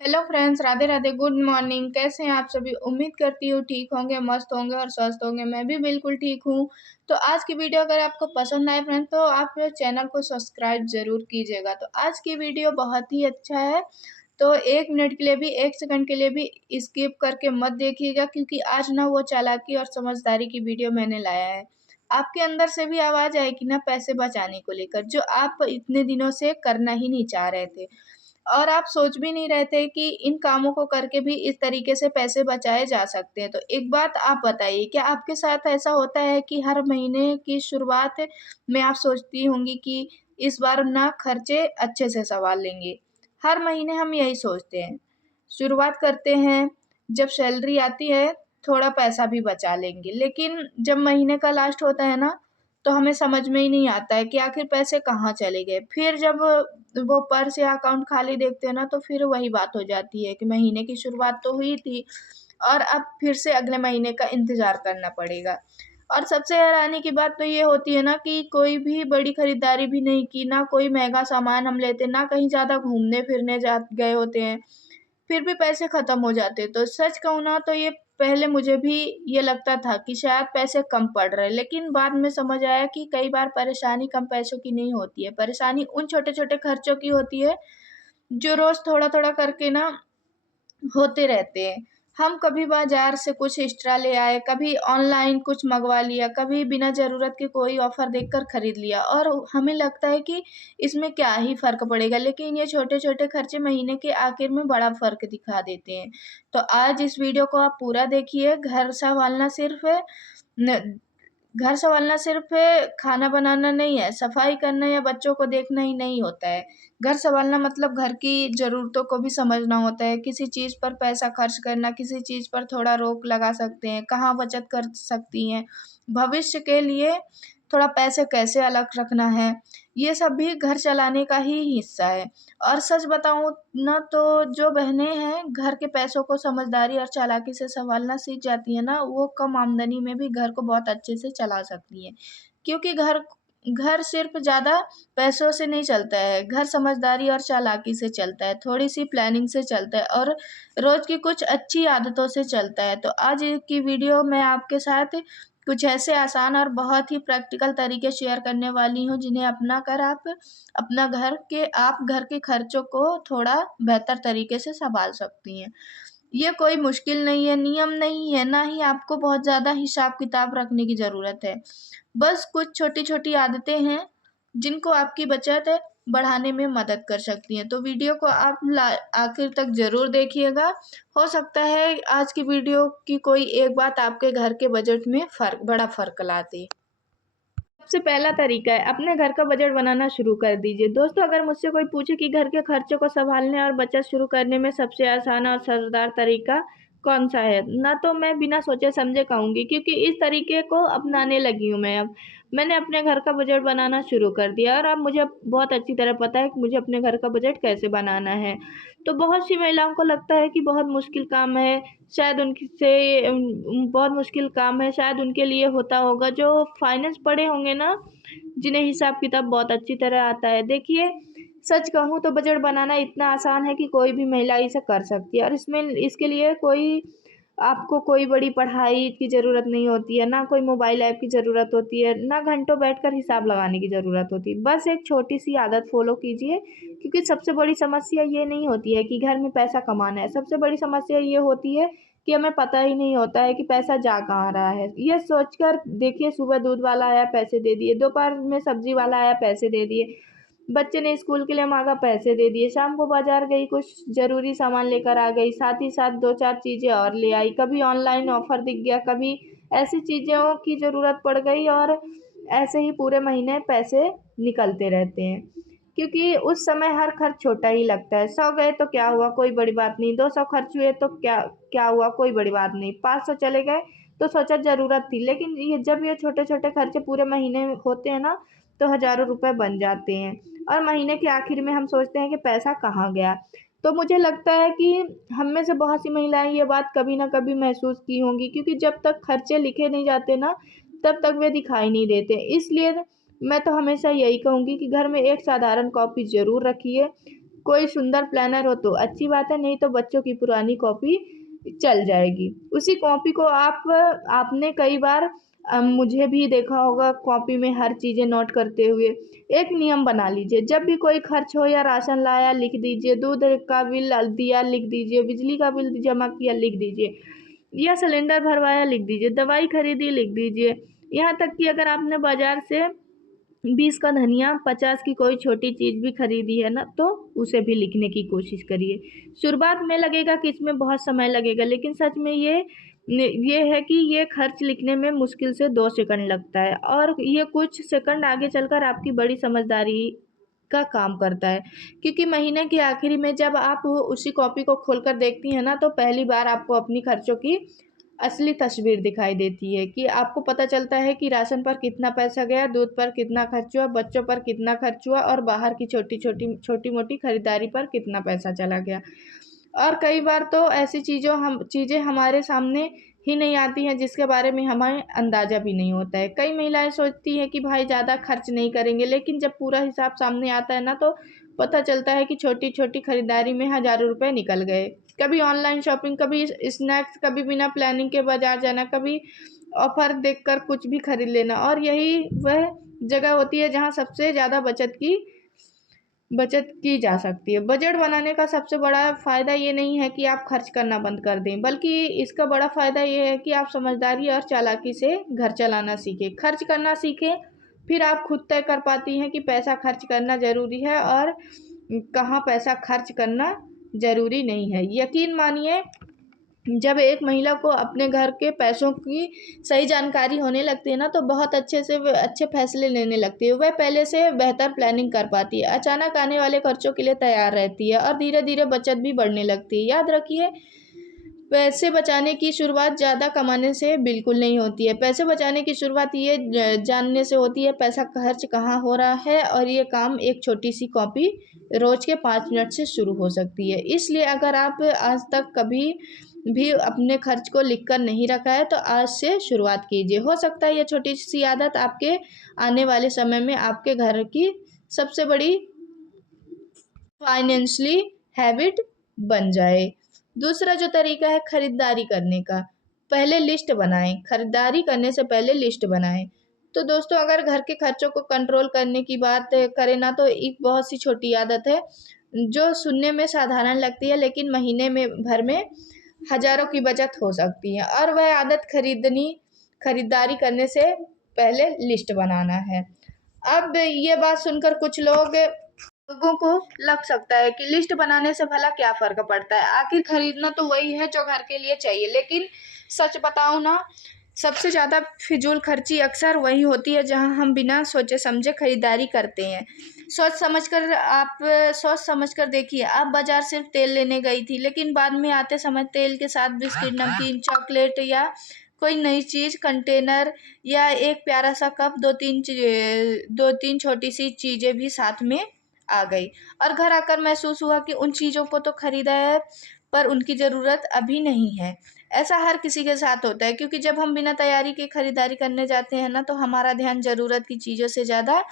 Hello friends, Radhe Radhe, good morning. कैसे हैं आप सभी? उम्मीद करती हूँ ठीक होंगे, मस्त होंगे और स्वस्थ होंगे। मैं भी बिल्कुल ठीक हूँ। तो आज की वीडियो अगर आपको पसंद आए फ्रेंड्स, तो आप मेरे चैनल को सब्सक्राइब जरूर कीजिएगा। तो आज की वीडियो बहुत ही अच्छा है, तो 1 मिनट के लिए भी, 1 सेकंड के लिए भी स्किप करके मत देखिएगा, क्योंकि आज ना वो चालाकी और समझदारी की वीडियो मैंने लाया है। आपके अंदर से भी आवाज आएगी ना पैसे बचाने को लेकर, जो आप इतने दिनों से करना ही नहीं चाह रहे थे और आप सोच भी नहीं रहे थे कि इन कामों को करके भी इस तरीके से पैसे बचाए जा सकते हैं। तो एक बात आप बताइए, क्या आपके साथ ऐसा होता है कि हर महीने की शुरुआत में आप सोचती होंगी कि इस बार ना खर्चे अच्छे से संभाल लेंगे? हर महीने हम यही सोचते हैं। शुरुआत करते हैं, जब सैलरी आती है थोड़ा पैसा भी बचा लेंगे, लेकिन जब महीने का लास्ट होता है ना, तो हमें समझ में ही नहीं आता है कि आखिर पैसे कहाँ चले गए। फिर जब वो पर्स या अकाउंट खाली देखते हैं ना, तो फिर वही बात हो जाती है कि महीने की शुरुआत तो हुई थी और अब फिर से अगले महीने का इंतज़ार करना पड़ेगा। और सबसे हैरानी की बात तो ये होती है ना कि कोई भी बड़ी खरीदारी भी नहीं की, ना कोई महँगा सामान हम लेते, ना कहीं ज़्यादा घूमने-फिरने जा गए होते हैं, फिर भी पैसे खत्म हो जाते। तो सच कहूँ ना, तो ये पहले मुझे भी ये लगता था कि शायद पैसे कम पड़ रहे हैं, लेकिन बाद में समझ आया कि कई बार परेशानी कम पैसों की नहीं होती है, परेशानी उन छोटे-छोटे खर्चों की होती है, जो रोज़ थोड़ा-थोड़ा करके ना होते रहते हैं। हम कभी बाज़ार से कुछ एक्स्ट्रा ले आए, कभी ऑनलाइन कुछ मँगवा लिया, कभी बिना ज़रूरत के कोई ऑफ़र देखकर खरीद लिया और हमें लगता है कि इसमें क्या ही फ़र्क पड़ेगा, लेकिन ये छोटे-छोटे खर्चे महीने के आखिर में बड़ा फ़र्क दिखा देते हैं। तो आज इस वीडियो को आप पूरा देखिए। न घर सँभालना सिर्फ़ खाना बनाना नहीं है, सफाई करना या बच्चों को देखना ही नहीं होता है। घर सँभालना मतलब घर की ज़रूरतों को भी समझना होता है, किसी चीज़ पर पैसा खर्च करना, किसी चीज़ पर थोड़ा रोक लगा सकते हैं, कहाँ बचत कर सकती हैं, भविष्य के लिए थोड़ा पैसे कैसे अलग रखना है, ये सब भी घर चलाने का ही हिस्सा है। और सच बताऊँ ना, तो जो बहनें हैं घर के पैसों को समझदारी और चालाकी से सँभालना सीख जाती हैं ना, वो कम आमदनी में भी घर को बहुत अच्छे से चला सकती हैं। क्योंकि घर घर सिर्फ़ ज़्यादा पैसों से नहीं चलता है, घर समझदारी और चालाकी से चलता है, थोड़ी-सी प्लानिंग से चलता है और रोज़ की कुछ अच्छी आदतों से चलता है। तो आज की वीडियो मैं आपके साथ कुछ ऐसे आसान और बहुत ही प्रैक्टिकल तरीके शेयर करने वाली हूँ, जिन्हें अपना कर आप घर के खर्चों को थोड़ा बेहतर तरीके से सँभाल सकती हैं। ये कोई मुश्किल नहीं है, नियम नहीं है, ना ही आपको बहुत ज़्यादा हिसाब-किताब रखने की ज़रूरत है। बस कुछ छोटी-छोटी आदतें हैं, जिनको आपकी बचत बढ़ाने में मदद कर सकती हैं। तो वीडियो को आप आखिर तक ज़रूर देखिएगा। हो सकता है आज की वीडियो की कोई एक बात आपके घर के बजट में बड़ा फ़र्क ला दे। सबसे पहला तरीका है, अपने घर का बजट बनाना शुरू कर दीजिए। दोस्तों, अगर मुझसे कोई पूछे कि घर के खर्चों को सँभालने और बचत शुरू करने में सबसे आसान और असरदार तरीका कौन-सा है? ना तो मैं बिना सोचे-समझे कहूँगी, क्योंकि इस तरीके को अपनाने लगी हूँ मैं अब। मैंने अपने घर का बजट बनाना शुरू कर दिया और अब मुझे बहुत अच्छी तरह पता है कि मुझे अपने घर का बजट कैसे बनाना है। तो बहुत सी महिलाओं को लगता है कि बहुत मुश्किल काम है, शायद बहुत मुश्किल काम है, शायद उनके लिए होता होगा, जो फाइनेंस पढ़े होंगे ना, जिन्हें हिसाब-किताब बहुत अच्छी तरह आता है। देखिए, सच कहूँ तो बजट बनाना इतना आसान है कि कोई भी महिला इसे कर सकती है और इसके लिए आपको कोई बड़ी पढ़ाई की ज़रूरत नहीं होती है, ना कोई मोबाइल ऐप की ज़रूरत होती है, ना घंटों बैठकर हिसाब लगाने की ज़रूरत होती है। बस एक छोटी-सी आदत फ़ॉलो कीजिए, क्योंकि सबसे बड़ी समस्या ये नहीं होती है कि घर में पैसा कमाना है, सबसे बड़ी समस्या ये होती है कि हमें पता ही नहीं होता है कि पैसा जा कहाँ रहा है। ये सोचकर देखिए, सुबह दूध वाला आया, पैसे दे दिए, दोपहर में सब्ज़ी वाला आया, पैसे दे दिए, बच्चे ने स्कूल के लिए माँगा, पैसे दे दिए, शाम को बाज़ार गई, कुछ ज़रूरी सामान लेकर आ गई, साथ ही साथ 2-4 चीज़ें और ले आई, कभी ऑनलाइन ऑफ़र दिख गया, कभी ऐसी चीज़ों की ज़रूरत पड़ गई और ऐसे ही पूरे महीने पैसे निकलते रहते हैं। क्योंकि उस समय हर खर्च छोटा ही लगता है, 100 गए तो क्या हुआ, कोई बड़ी बात नहीं, 200 खर्च हुए तो क्या क्या हुआ, कोई बड़ी बात नहीं, 500 चले गए तो सोचा ज़रूरत थी। लेकिन ये छोटे-छोटे खर्चे पूरे महीने में होते हैं ना, तो हज़ारों रुपए बन जाते हैं और महीने के आखिर में हम सोचते हैं कि पैसा कहाँ गया। तो मुझे लगता है कि हम में से बहुत सी महिलाएँ ये बात कभी न कभी महसूस की होंगी, क्योंकि जब तक खर्चे लिखे नहीं जाते ना, तब तक वे दिखाई नहीं देते। इसलिए मैं तो हमेशा यही कहूँगी कि घर में एक साधारण कॉपी ज़रूर रखिए, कोई सुंदर प्लानर हो तो अच्छी बात है, नहीं तो बच्चों की पुरानी कॉपी चल जाएगी। उसी कॉपी को आपने कई बार मुझे भी देखा होगा कॉपी में हर चीज़ें नोट करते हुए। एक नियम बना लीजिए, जब भी कोई खर्च हो या राशन लाया लिख दीजिए, दूध का बिल दिया लिख दीजिए, बिजली का बिल जमा किया लिख दीजिए, या सिलेंडर भरवाया लिख दीजिए, दवाई खरीदी लिख दीजिए। यहाँ तक कि अगर आपने बाजार से 20 का धनिया 50 की कोई छोटी चीज़ भी खरीदी है ना, तो उसे भी लिखने की कोशिश करिए। शुरुआत में लगेगा कि इसमें बहुत समय लगेगा, लेकिन सच में ये है कि ये खर्च लिखने में मुश्किल से 2 सेकंड लगता है, और ये कुछ सेकंड आगे चलकर आपकी बड़ी समझदारी का काम करता है। क्योंकि महीने के आखिरी में जब आप उसी कॉपी को खोलकर देखती हैं ना, तो पहली बार आपको अपनी खर्चों की असली तस्वीर दिखाई देती है, कि आपको पता चलता है कि राशन पर कितना पैसा गया, दूध पर कितना खर्च हुआ, बच्चों पर कितना खर्च हुआ, और बाहर की छोटी मोटी खरीदारी पर कितना पैसा चला गया। और कई बार तो ऐसी चीज़ें हमारे सामने ही नहीं आती हैं, जिसके बारे में हमें अंदाज़ा भी नहीं होता है। कई महिलाएं सोचती हैं कि भाई ज़्यादा खर्च नहीं करेंगे, लेकिन जब पूरा हिसाब सामने आता है ना, तो पता चलता है कि छोटी छोटी खरीदारी में हज़ारों रुपए निकल गए। कभी ऑनलाइन शॉपिंग, कभी स्नैक्स, कभी बिना प्लानिंग के बाजार जाना, कभी ऑफर देखकर कुछ भी खरीद लेना। और यही वह जगह होती है जहाँ सबसे ज़्यादा बचत की जा सकती है। बजट बनाने का सबसे बड़ा फ़ायदा ये नहीं है कि आप खर्च करना बंद कर दें, बल्कि इसका बड़ा फ़ायदा ये है कि आप समझदारी और चालाकी से घर चलाना सीखें, खर्च करना सीखें। फिर आप खुद तय कर पाती हैं कि पैसा खर्च करना ज़रूरी है और कहाँ पैसा खर्च करना ज़रूरी नहीं है। यकीन मानिए, जब एक महिला को अपने घर के पैसों की सही जानकारी होने लगती है ना, तो बहुत अच्छे से वह अच्छे फैसले लेने लगती है। वह पहले से बेहतर प्लानिंग कर पाती है, अचानक आने वाले खर्चों के लिए तैयार रहती है, और धीरे धीरे बचत भी बढ़ने लगती है। याद रखिए, पैसे बचाने की शुरुआत ज़्यादा कमाने से बिल्कुल नहीं होती है। पैसे बचाने की शुरुआत ये जानने से होती है पैसा खर्च कहाँ हो रहा है, और ये काम एक छोटी सी कॉपी रोज के 5 मिनट से शुरू हो सकती है। इसलिए अगर आप आज तक कभी भी अपने खर्च को लिख कर नहीं रखा है, तो आज से शुरुआत कीजिए। हो सकता है ये छोटी सी आदत आपके आने वाले समय में आपके घर की सबसे बड़ी फाइनेंशियली हैबिट बन जाए। दूसरा जो तरीका है खरीदारी करने का, पहले लिस्ट बनाएं। खरीदारी करने से पहले लिस्ट बनाएं। तो दोस्तों, अगर घर के खर्चों को कंट्रोल करने की बात करें ना, तो एक बहुत सी छोटी आदत है जो सुनने में साधारण लगती है, लेकिन महीने में भर में हजारों की बचत हो सकती है। और वह आदत खरीदारी करने से पहले लिस्ट बनाना है। अब ये बात सुनकर कुछ लोगों को लग सकता है कि लिस्ट बनाने से भला क्या फर्क पड़ता है, आखिर खरीदना तो वही है जो घर के लिए चाहिए। लेकिन सच बताऊं ना, सबसे ज़्यादा फिजूल खर्ची अक्सर वही होती है जहां हम बिना सोचे समझे खरीदारी करते हैं। सोच समझ कर देखिए, आप बाजार सिर्फ तेल लेने गई थी, लेकिन बाद में आते समय तेल के साथ बिस्किट, नमकीन, चॉकलेट, या कोई नई चीज़, कंटेनर, या एक प्यारा सा कप, दो तीन छोटी सी चीज़ें भी साथ में आ गई। और घर आकर महसूस हुआ कि उन चीज़ों को तो खरीदा है, पर उनकी ज़रूरत अभी नहीं है। ऐसा हर किसी के साथ होता है, क्योंकि जब हम बिना तैयारी के खरीदारी करने जाते हैं ना, तो हमारा ध्यान ज़रूरत की चीज़ों से ज़्यादा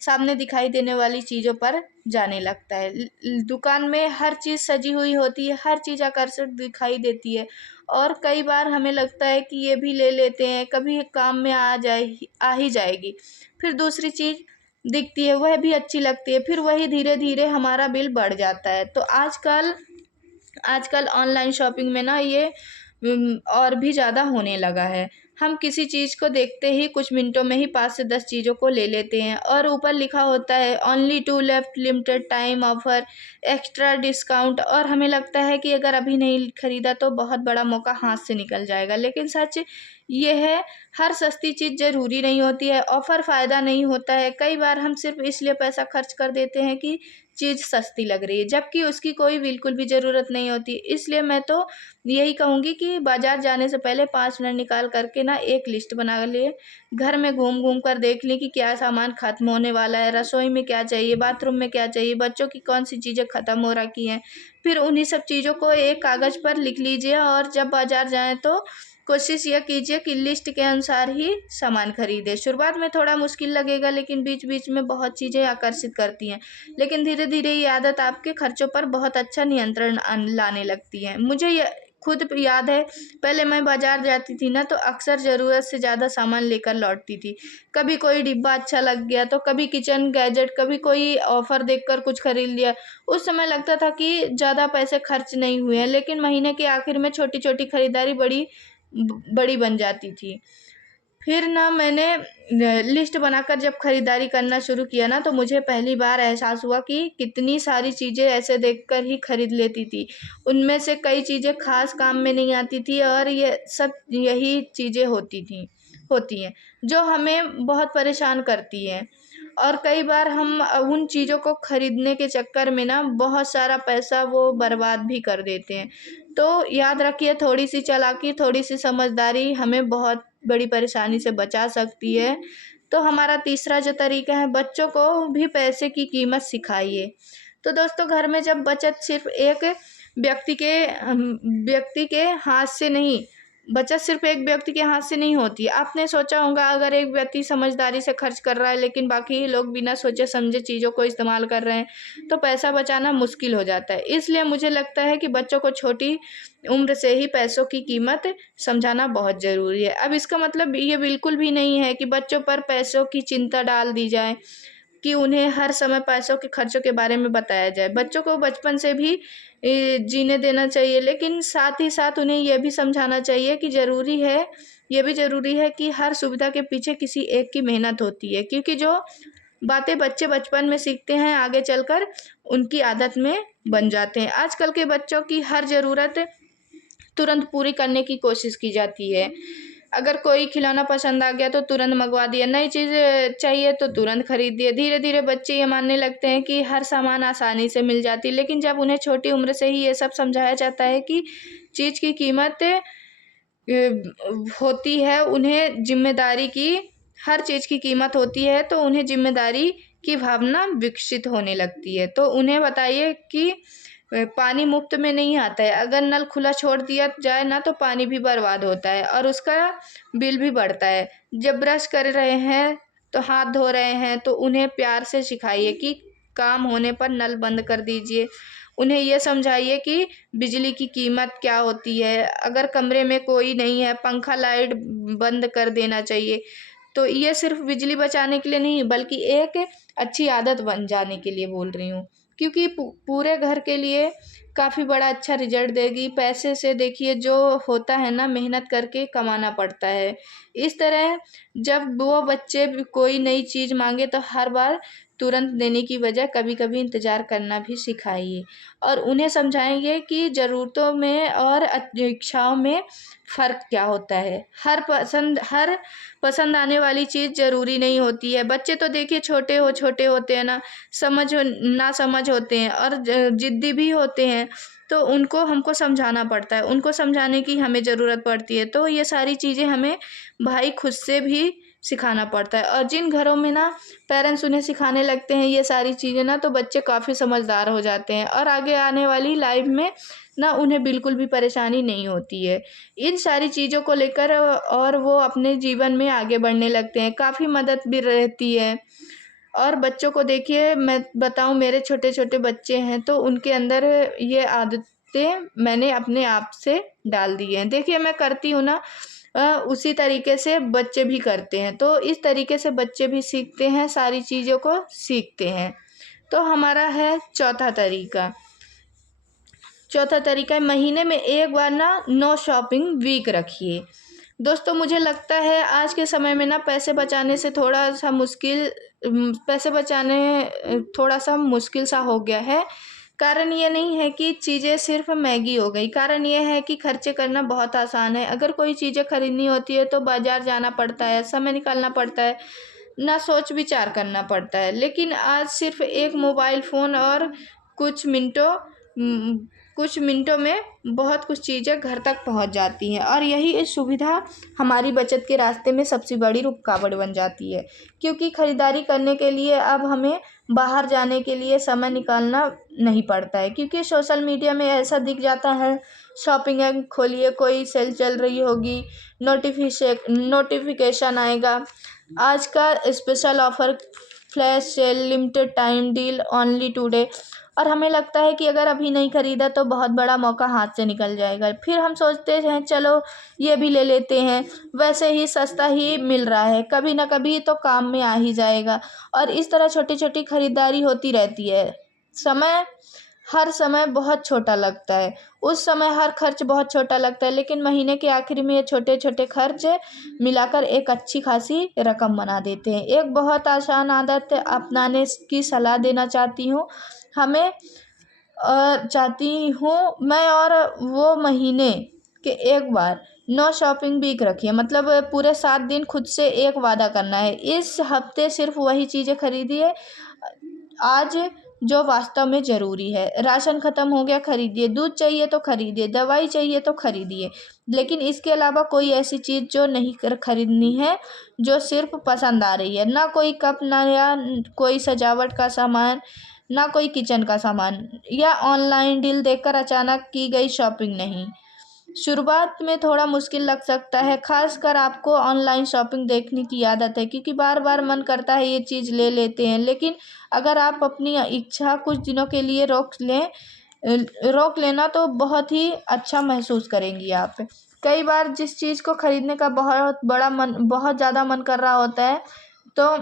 सामने दिखाई देने वाली चीज़ों पर जाने लगता है। दुकान में हर चीज़ सजी हुई होती है, हर चीज़ आकर्षक दिखाई देती है, और कई बार हमें लगता है कि ये भी ले लेते हैं, कभी काम में आ ही जाएगी। फिर दूसरी चीज़ दिखती है, वह भी अच्छी लगती है, फिर वही धीरे धीरे हमारा बिल बढ़ जाता है। तो आजकल आजकल ऑनलाइन शॉपिंग में ना ये और भी ज़्यादा होने लगा है। हम किसी चीज़ को देखते ही कुछ मिनटों में ही 5 से 10 चीज़ों को ले लेते हैं, और ऊपर लिखा होता है only two left, limited time offer, extra discount, और हमें लगता है कि अगर अभी नहीं खरीदा तो बहुत बड़ा मौका हाथ से निकल जाएगा। लेकिन सच ये है, हर सस्ती चीज़ ज़रूरी नहीं होती है, ऑफ़र फ़ायदा नहीं होता है। कई बार हम सिर्फ इसलिए पैसा खर्च कर देते हैं कि चीज़ सस्ती लग रही है, जबकि उसकी कोई बिल्कुल भी ज़रूरत नहीं होती। इसलिए मैं तो यही कहूँगी कि बाज़ार जाने से पहले 5 मिनट निकाल करके ना एक लिस्ट बना लें। घर में घूम घूम कर देख लें कि क्या सामान ख़त्म होने वाला है, रसोई में क्या चाहिए, बाथरूम में क्या चाहिए, बच्चों की कौन सी चीज़ें ख़त्म हो रखी हैं। फिर उन्हीं सब चीज़ों को एक कागज़ पर लिख लीजिए, और जब बाज़ार जाएँ तो कोशिश यह कीजिए कि लिस्ट के अनुसार ही सामान खरीदें। शुरुआत में थोड़ा मुश्किल लगेगा, लेकिन बीच-बीच में बहुत चीज़ें आकर्षित करती हैं। लेकिन धीरे-धीरे ये आदत आपके खर्चों पर बहुत अच्छा नियंत्रण लाने लगती है। मुझे ये खुद याद है, पहले मैं बाज़ार जाती थी ना, तो अक्सर ज़रूरत से ज़्यादा सामान लेकर लौटती थी। कभी कोई डिब्बा अच्छा लग गया, तो कभी किचन गैजेट, कभी कोई ऑफ़र देखकर कुछ खरीद लिया। उस समय लगता था कि ज़्यादा पैसे खर्च नहीं हुए हैं, लेकिन महीने के आखिर में छोटी-छोटी खरीदारी बड़ी बन जाती थी। फिर ना मैंने लिस्ट बनाकर जब खरीदारी करना शुरू किया ना, तो मुझे पहली बार एहसास हुआ कि कितनी सारी चीज़ें ऐसे देखकर ही खरीद लेती थी। उनमें से कई चीज़ें ख़ास काम में नहीं आती थी, और ये सब यही चीज़ें होती हैं, जो हमें बहुत परेशान करती हैं। और कई बार हम उन चीज़ों को खरीदने के चक्कर में ना बहुत सारा पैसा वो बर्बाद भी कर देते हैं। तो याद रखिए, थोड़ी-सी चालाकी, थोड़ी-सी समझदारी हमें बहुत बड़ी परेशानी से बचा सकती है। तो हमारा तीसरा जो तरीका है, बच्चों को भी पैसे की कीमत सिखाइए। तो दोस्तों, घर में जब बचत सिर्फ़ एक व्यक्ति के हाथ से नहीं बचत सिर्फ़ एक व्यक्ति के हाथ से नहीं होती। आपने सोचा होगा, अगर एक व्यक्ति समझदारी से खर्च कर रहा है, लेकिन बाकी लोग बिना सोचे-समझे चीज़ों को इस्तेमाल कर रहे हैं, तो पैसा बचाना मुश्किल हो जाता है। इसलिए मुझे लगता है कि बच्चों को छोटी उम्र से ही पैसों की कीमत समझाना बहुत ज़रूरी है। अब इसका मतलब ये बिल्कुल भी नहीं है कि बच्चों पर पैसों की चिंता डाल दी जाए, कि उन्हें हर समय पैसों के खर्चों के बारे में बताया जाए। बच्चों को बचपन से भी जीने देना चाहिए, लेकिन साथ ही साथ उन्हें ये भी समझाना चाहिए कि ये भी ज़रूरी है कि हर सुविधा के पीछे किसी एक की मेहनत होती है, क्योंकि जो बातें बच्चे बचपन में सीखते हैं, आगे चलकर उनकी आदत में बन जाते हैं। आजकल के बच्चों की हर ज़रूरत तुरंत पूरी करने की कोशिश की जाती है। अगर कोई खिलौना पसंद आ गया तो तुरंत मँगवा दिया, नई चीज़ चाहिए तो तुरंत खरीद दिया। धीरे-धीरे बच्चे ये मानने लगते हैं कि हर सामान आसानी से मिल जाती है, लेकिन जब उन्हें छोटी उम्र से ही ये सब समझाया जाता है कि चीज़ की कीमत होती है, उन्हें ज़िम्मेदारी की हर चीज़ की कीमत होती है, तो उन्हें ज़िम्मेदारी की भावना विकसित होने लगती है। तो उन्हें बताइए कि पानी मुफ्त में नहीं आता है। अगर नल खुला छोड़ दिया जाए ना, तो पानी भी बर्बाद होता है और उसका बिल भी बढ़ता है। जब ब्रश कर रहे हैं, तो हाथ धो रहे हैं, तो उन्हें प्यार से सिखाइए कि काम होने पर नल बंद कर दीजिए। उन्हें ये समझाइए कि बिजली की कीमत क्या होती है। अगर कमरे में कोई नहीं है, पंखा, लाइट बंद कर देना चाहिए। तो ये सिर्फ़ बिजली बचाने के लिए नहीं, बल्कि एक अच्छी आदत बन जाने के लिए बोल रही हूँ। क्योंकि पूरे घर के लिए काफ़ी बड़ा अच्छा रिज़ल्ट देगी। पैसे से देखिए, जो होता है ना, मेहनत करके कमाना पड़ता है। इस तरह जब वो बच्चे भी कोई नई चीज़ माँगे, तो हर बार तुरंत देने की बजाय कभी-कभी इंतज़ार करना भी सिखाइए, और उन्हें समझाएँगे कि ज़रूरतों में और इच्छाओं में फ़र्क क्या होता है। हर पसंद आने वाली चीज़ ज़रूरी नहीं होती है। बच्चे तो देखिए, छोटे होते हैं ना, नासमझ होते हैं और ज़िद्दी भी होते हैं, तो उनको हमको समझाना पड़ता है, उनको समझाने की हमें ज़रूरत पड़ती है। तो ये सारी चीज़ें हमें भाई खुद से भी सिखाना पड़ता है, और जिन घरों में ना पेरेंट्स उन्हें सिखाने लगते हैं ये सारी चीज़ें ना, तो बच्चे काफ़ी समझदार हो जाते हैं और आगे आने वाली लाइफ़ में ना उन्हें बिल्कुल भी परेशानी नहीं होती है। इन सारी चीज़ों को लेकर और वो अपने जीवन में आगे बढ़ने लगते हैं, काफ़ी मदद भी रहती है। और बच्चों को देखिए, मैं बताऊँ, मेरे छोटे-छोटे बच्चे हैं, तो उनके अंदर ये आदतें मैंने अपने आप से डाल दी हैं। देखिए, मैं करती हूँ ना, उसी तरीके से बच्चे भी करते हैं, तो इस तरीके से बच्चे भी सीखते हैं, सारी चीज़ों को सीखते हैं। तो हमारा है चौथा तरीका है, महीने में एक बार ना नो शॉपिंग वीक रखिए। दोस्तों, मुझे लगता है आज के समय में ना पैसे बचाने थोड़ा-सा मुश्किल सा हो गया है। कारण ये नहीं है कि चीज़ें सिर्फ़ महँगी हो गई, कारण ये है कि खर्चे करना बहुत आसान है। अगर कोई चीज़ें खरीदनी होती है, तो बाज़ार जाना पड़ता है, समय निकालना पड़ता है, ना सोच-विचार करना पड़ता है। लेकिन आज सिर्फ़ एक मोबाइल फ़ोन और कुछ मिनटों कुछ मिनटों में बहुत कुछ चीज़ें घर तक पहुंच जाती हैं और यही सुविधा हमारी बचत के रास्ते में सबसे बड़ी रुकावट बन जाती है, क्योंकि ख़रीदारी करने के लिए अब हमें बाहर जाने के लिए समय निकालना नहीं पड़ता है, क्योंकि सोशल मीडिया में ऐसा दिख जाता है, शॉपिंग ऐप खोलिए, कोई सेल चल रही होगी, नोटिफिकेशन आएगा, आज का special offer, flash sale, limited time deal, only today. और हमें लगता है कि अगर अभी नहीं खरीदा तो बहुत बड़ा मौका हाथ से निकल जाएगा। फिर हम सोचते हैं चलो ये भी ले लेते हैं, वैसे ही सस्ता ही मिल रहा है, कभी ना कभी तो काम में आ ही जाएगा। और इस तरह छोटी छोटी खरीदारी होती रहती है। हर समय बहुत छोटा लगता है, उस समय हर खर्च बहुत छोटा लगता है, लेकिन महीने के आखिर में ये छोटे छोटे खर्च मिलाकर एक अच्छी खासी रकम बना देते हैं। एक बहुत आसान आदत अपनाने की सलाह देना चाहती हूँ हमें चाहती हूँ मैं, और वो महीने के एक बार नो शॉपिंग वीक रखिए। मतलब पूरे 7 दिन खुद से एक वादा करना है, इस हफ्ते सिर्फ वही चीज़ें खरीदिए आज जो वास्तव में ज़रूरी है। राशन ख़त्म हो गया खरीदिए, दूध चाहिए तो खरीदिए, दवाई चाहिए तो खरीदिए, लेकिन इसके अलावा कोई ऐसी चीज़ जो नहीं खरीदनी है, जो सिर्फ पसंद आ रही है। ना कोई कप, ना या कोई सजावट का सामान, ना कोई किचन का सामान, या ऑनलाइन डील देखकर अचानक की गई शॉपिंग नहीं। शुरुआत में थोड़ा मुश्किल लग सकता है, खासकर आपको ऑनलाइन शॉपिंग देखने की आदत है, क्योंकि बार बार मन करता है ये चीज़ ले लेते हैं। लेकिन अगर आप अपनी इच्छा कुछ दिनों के लिए रोक लेना तो बहुत ही अच्छा महसूस करेंगी आप। कई बार जिस चीज़ को खरीदने का बहुत ज़्यादा मन कर रहा होता है, तो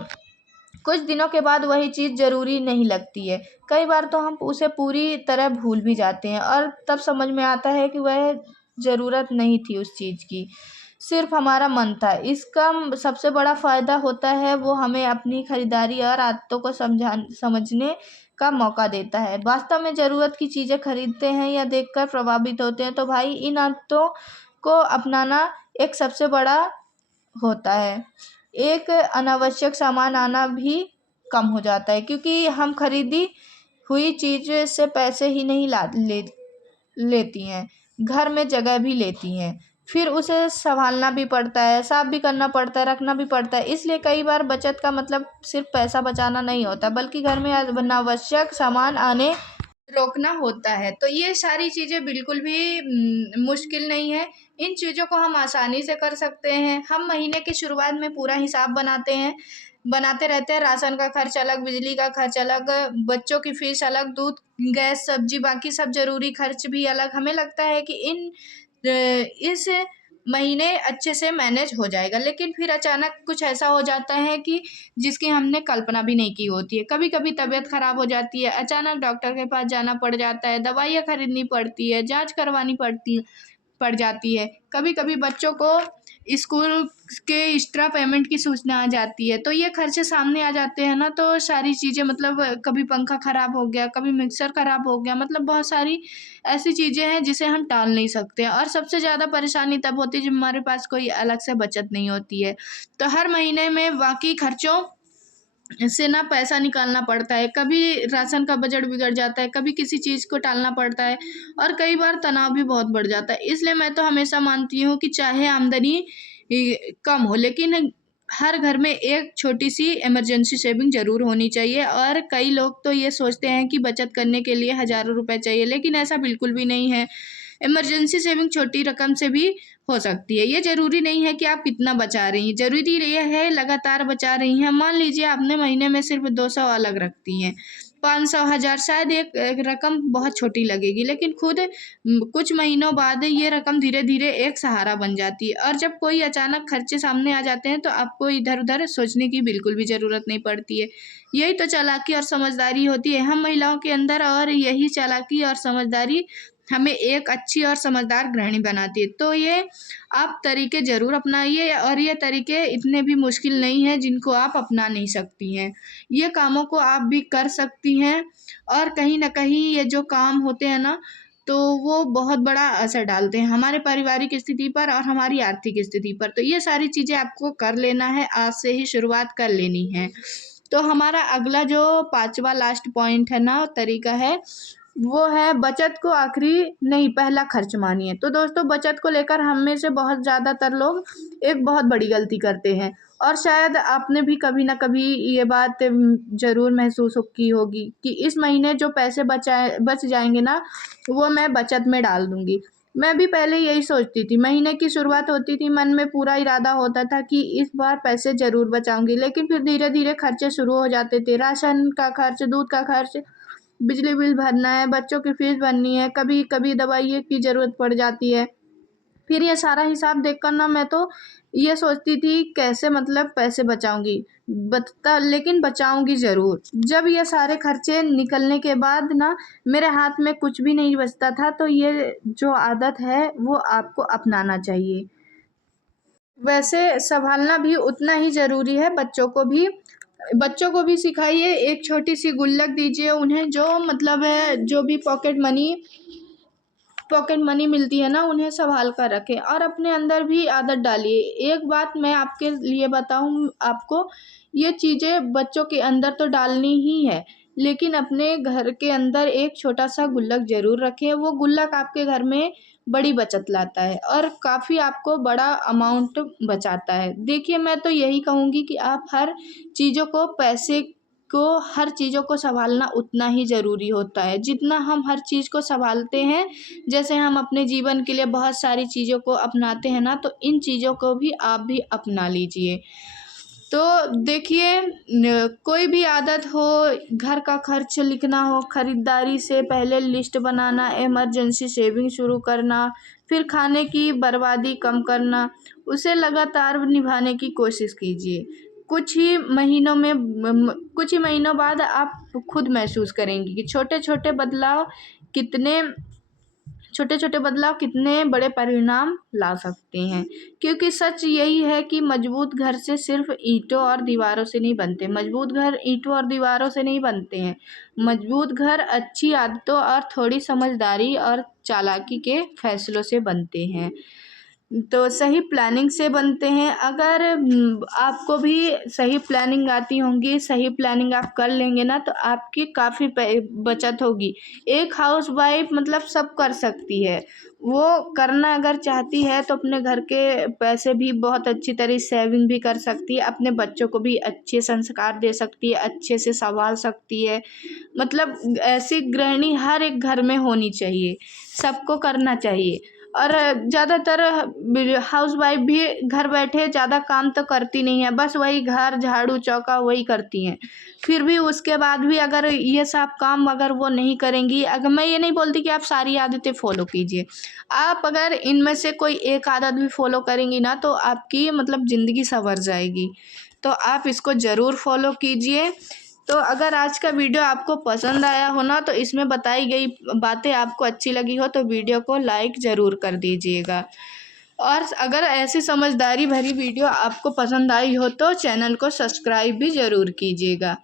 कुछ दिनों के बाद वही चीज़ ज़रूरी नहीं लगती है। कई बार तो हम उसे पूरी तरह भूल भी जाते हैं और तब समझ में आता है कि वह ज़रूरत नहीं थी उस चीज़ की, सिर्फ हमारा मन था। इसका सबसे बड़ा फ़ायदा होता है वो हमें अपनी खरीदारी और आदतों को समझने का मौका देता है। वास्तव में ज़रूरत की चीज़ें खरीदते हैं या देखकर प्रभावित होते हैं, तो भाई इन आदतों को अपनाना एक सबसे बड़ा होता है। एक अनावश्यक सामान आना भी कम हो जाता है, क्योंकि हम खरीदी हुई चीज़ से पैसे ही नहीं लेती हैं, घर में जगह भी लेती हैं। फिर उसे सँभालना भी पड़ता है, साफ़ भी करना पड़ता है, रखना भी पड़ता है। इसलिए कई बार बचत का मतलब सिर्फ पैसा बचाना नहीं होता, बल्कि घर में अनावश्यक सामान आने रोकना होता है। तो ये सारी चीज़ें बिल्कुल भी मुश्किल नहीं है। इन चीज़ों को हम आसानी से कर सकते हैं। हम महीने की शुरुआत में पूरा हिसाब बनाते रहते हैं। राशन का खर्च अलग, बिजली का खर्च अलग, बच्चों की फ़ीस अलग, दूध, गैस, सब्ज़ी, बाकी सब ज़रूरी खर्च भी अलग। हमें लगता है कि इस महीने अच्छे से मैनेज हो जाएगा, लेकिन फिर अचानक कुछ ऐसा हो जाता है कि जिसकी हमने कल्पना भी नहीं की होती है। कभी कभी तबीयत खराब हो जाती है, अचानक डॉक्टर के पास जाना पड़ जाता है, दवाइयाँ खरीदनी पड़ती है, जांच करवानी पड़ जाती है। कभी कभी बच्चों को स्कूल के एक्स्ट्रा पेमेंट की सूचना आ जाती है, तो ये खर्चे सामने आ जाते हैं ना, तो सारी चीज़ें, मतलब कभी पंखा ख़राब हो गया, कभी मिक्सर ख़राब हो गया, मतलब बहुत सारी ऐसी चीज़ें हैं जिसे हम टाल नहीं सकते। और सबसे ज़्यादा परेशानी तब होती है जब हमारे पास कोई अलग से बचत नहीं होती है। तो हर महीने में बाकी खर्चों से ना पैसा निकालना पड़ता है, कभी राशन का बजट बिगड़ जाता है, कभी किसी चीज़ को टालना पड़ता है, और कई बार तनाव भी बहुत बढ़ जाता है। इसलिए मैं तो हमेशा मानती हूँ कि चाहे आमदनी कम हो, लेकिन हर घर में एक छोटी सी इमरजेंसी सेविंग ज़रूर होनी चाहिए। और कई लोग तो ये सोचते हैं कि बचत करने के लिए हज़ारों रुपए चाहिए, लेकिन ऐसा बिल्कुल भी नहीं है। इमरजेंसी सेविंग छोटी रकम से भी हो सकती है। ये ज़रूरी नहीं है कि आप कितना बचा रही हैं, ज़रूरी ये है लगातार बचा रही हैं। मान लीजिए आपने महीने में सिर्फ 200 अलग रखती हैं, 500, 1000, शायद एक रकम बहुत छोटी लगेगी, लेकिन कुछ महीनों बाद ये रकम धीरे धीरे एक सहारा बन जाती है। और जब कोई अचानक खर्चे सामने आ जाते हैं, तो आपको इधर उधर सोचने की बिल्कुल भी ज़रूरत नहीं पड़ती है। यही तो चालाकी और समझदारी होती है हम महिलाओं के अंदर, और यही चालाकी और समझदारी हमें एक अच्छी और समझदार गृहिणी बनाती है। तो ये आप तरीके ज़रूर अपनाइए, और ये तरीके इतने भी मुश्किल नहीं हैं जिनको आप अपना नहीं सकती हैं। ये कामों को आप भी कर सकती हैं, और कहीं न कहीं ये जो काम होते हैं ना, तो वो बहुत बड़ा असर डालते हैं हमारे पारिवारिक स्थिति पर और हमारी आर्थिक स्थिति पर। तो ये सारी चीज़ें आपको कर लेना है, आज से ही शुरुआत कर लेनी है। तो हमारा अगला जो 5वां लास्ट पॉइंट है ना, तरीका है, वो है बचत को आखिरी नहीं पहला खर्च मानिए। तो दोस्तों बचत को लेकर हम में से बहुत ज़्यादातर लोग एक बहुत बड़ी गलती करते हैं और शायद आपने भी कभी ना कभी ये बात ज़रूर महसूस की होगी कि इस महीने जो पैसे बच जाएंगे ना वो मैं बचत में डाल दूंगी। मैं भी पहले यही सोचती थी, महीने की शुरुआत होती थी, मन में पूरा इरादा होता था कि इस बार पैसे ज़रूर बचाऊंगी, लेकिन फिर धीरे धीरे खर्चे शुरू हो जाते थे। राशन का खर्च, दूध का खर्च, बिजली बिल भरना है, बच्चों की फीस भरनी है, कभी कभी दवाइयों की ज़रूरत पड़ जाती है। फिर ये सारा हिसाब देखकर ना मैं तो ये सोचती थी कैसे मतलब पैसे बचाऊंगी, बचता लेकिन बचाऊंगी ज़रूर। जब ये सारे खर्चे निकलने के बाद ना मेरे हाथ में कुछ भी नहीं बचता था, तो ये जो आदत है वो आपको अपनाना चाहिए। वैसे सँभालना भी उतना ही ज़रूरी है, बच्चों को भी सिखाइए, एक छोटी-सी गुल्लक दीजिए उन्हें, जो मतलब है जो भी पॉकेट मनी मिलती है ना उन्हें सँभाल कर रखें और अपने अंदर भी आदत डालिए। एक बात मैं आपके लिए बताऊँ आपको, ये चीज़ें बच्चों के अंदर तो डालनी ही है, लेकिन अपने घर के अंदर एक छोटा-सा गुल्लक ज़रूर रखें। वो गुल्लक आपके घर में बड़ी बचत लाता है और काफ़ी आपको बड़ा अमाउंट बचाता है। देखिए, मैं तो यही कहूँगी कि आप हर चीज़ों को सँभालना उतना ही ज़रूरी होता है, जितना हम हर चीज़ को सँभालते हैं। जैसे हम अपने जीवन के लिए बहुत सारी चीज़ों को अपनाते हैं ना, तो इन चीज़ों को भी आप भी अपना लीजिए। तो देखिए, कोई भी आदत हो, घर का खर्च लिखना हो, खरीदारी से पहले लिस्ट बनाना, इमरजेंसी सेविंग शुरू करना, फिर खाने की बर्बादी कम करना, उसे लगातार निभाने की कोशिश कीजिए। कुछ ही महीनों बाद आप खुद महसूस करेंगी कि कितने छोटे छोटे बदलाव कितने बड़े परिणाम ला सकते हैं। क्योंकि सच यही है कि मजबूत घर से सिर्फ ईंटों और दीवारों से नहीं बनते, मजबूत घर ईंटों और दीवारों से नहीं बनते हैं। मजबूत घर अच्छी आदतों और थोड़ी समझदारी और चालाकी के फैसलों से बनते हैं। तो सही प्लानिंग से बनते हैं। अगर आपको भी सही प्लानिंग आती होंगी, सही प्लानिंग आप कर लेंगे ना, तो आपकी काफ़ी बचत होगी। एक हाउसवाइफ मतलब सब कर सकती है। वो करना अगर चाहती है तो अपने घर के पैसे भी बहुत अच्छी तरह सेविंग भी कर सकती है, अपने बच्चों को भी अच्छे संस्कार दे सकती है, अच्छे से संभाल सकती है। मतलब ऐसी गृहिणी हर एक घर में होनी चाहिए, सबको करना चाहिए। और ज़्यादातर हाउसवाइफ भी घर बैठे ज़्यादा काम तो करती नहीं है, बस वही घर झाड़ू चौका वही करती हैं। फिर भी उसके बाद भी अगर ये सब काम अगर वो नहीं करेंगी, अगर मैं ये नहीं बोलती कि आप सारी आदतें फॉलो कीजिए, आप अगर इनमें से कोई एक आदत भी फॉलो करेंगी ना तो आपकी मतलब ज़िंदगी संवर जाएगी। तो आप इसको ज़रूर फॉलो कीजिए। तो अगर आज का वीडियो आपको पसंद आया हो ना, तो इसमें बताई गई बातें आपको अच्छी लगी हो, तो वीडियो को लाइक ज़रूर कर दीजिएगा। और अगर ऐसी समझदारी भरी वीडियो आपको पसंद आई हो तो चैनल को सब्सक्राइब भी ज़रूर कीजिएगा।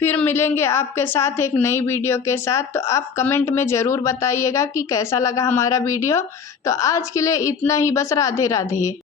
फिर मिलेंगे आपके साथ एक नई वीडियो के साथ। तो आप कमेंट में ज़रूर बताइएगा कि कैसा लगा हमारा वीडियो। तो आज के लिए इतना ही, बस राधे राधे।